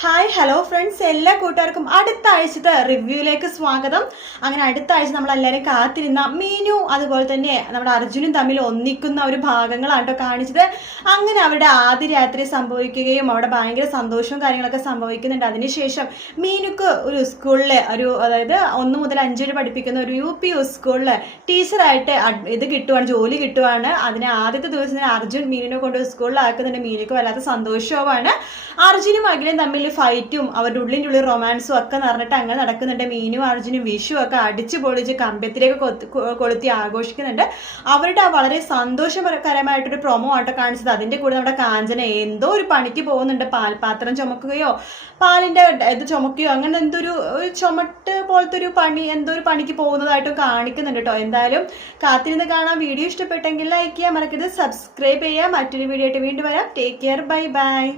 Hi hello friends, എല്ലാ കൂട്ടുകാർക്കും അടുത്ത ആഴ്ചത്തെ റിവ്യൂയിലേക്ക് സ്വാഗതം. അങ്ങനെ അടുത്ത ആഴ്ച നമ്മളെല്ലാവരും കാത്തിരുന്ന മീനു അതുപോലെ തന്നെ നമ്മുടെ അർജുനും തമ്മിൽ ഒന്നിക്കുന്ന ഒരു ഭാഗങ്ങളാണ് കേട്ടോ കാണിച്ചത്. അങ്ങനെ അവരുടെ ആദ്യ രാത്രി സംഭവിക്കുകയും അവിടെ ഭയങ്കര സന്തോഷവും കാര്യങ്ങളൊക്കെ സംഭവിക്കുന്നുണ്ട്. അതിനുശേഷം മീനുക്ക് ഒരു സ്കൂളിലെ അതായത് 1 മുതൽ 5 വരെ പഠിപ്പിക്കുന്ന ഒരു UP സ്കൂളിൽ ടീച്ചറായിട്ട് ഇത് കിട്ടുവാണ്, ജോലി കിട്ടുവാണ്. അതിന് ആദ്യത്തെ ദിവസം തന്നെ അർജുൻ മീനിനെ കൊണ്ട് സ്കൂളിലാക്കുന്നുണ്ട്. മീനുക്ക് വല്ലാത്ത സന്തോഷവുമാണ്. അർജുനും അഖിലും തമ്മിൽ ഫൈറ്റും അവരുടെ ഉള്ളിൻ്റെ റൊമാൻസും ഒക്കെ നിറഞ്ഞിട്ട് അങ്ങനെ നടക്കുന്നുണ്ട്. മീനും അർജുനും വിഷുവും ഒക്കെ അടിച്ചു പൊളിച്ച് കമ്പത്തിലേക്ക് കൊളുത്തി ആഘോഷിക്കുന്നുണ്ട്. അവരുടെ വളരെ സന്തോഷകരമായിട്ടൊരു പ്രൊമോ ആട്ടോ കാണിച്ചത്. അതിൻ്റെ കൂടെ നമ്മുടെ കാഞ്ചന എന്തോ ഒരു പണിക്ക് പോകുന്നുണ്ട്. പാൽപാത്രം ചുമക്കുകയോ പാലിൻ്റെ ഇത് ചുമക്കുകയോ അങ്ങനെ എന്തൊരു ചുമട്ട് പോലത്തെ ഒരു പണി, എന്തോ ഒരു പണിക്ക് പോകുന്നതായിട്ടും കാണിക്കുന്നുണ്ട് കേട്ടോ. എന്തായാലും കാത്തിരുന്ന് കാണാം. വീഡിയോ ഇഷ്ടപ്പെട്ടെങ്കിൽ ലൈക്ക് ചെയ്യാൻ മറക്കരുത്, സബ്സ്ക്രൈബ് ചെയ്യാം. മറ്റൊരു വീഡിയോ ആയിട്ട് വീണ്ടും വരാം. Take care, bye bye.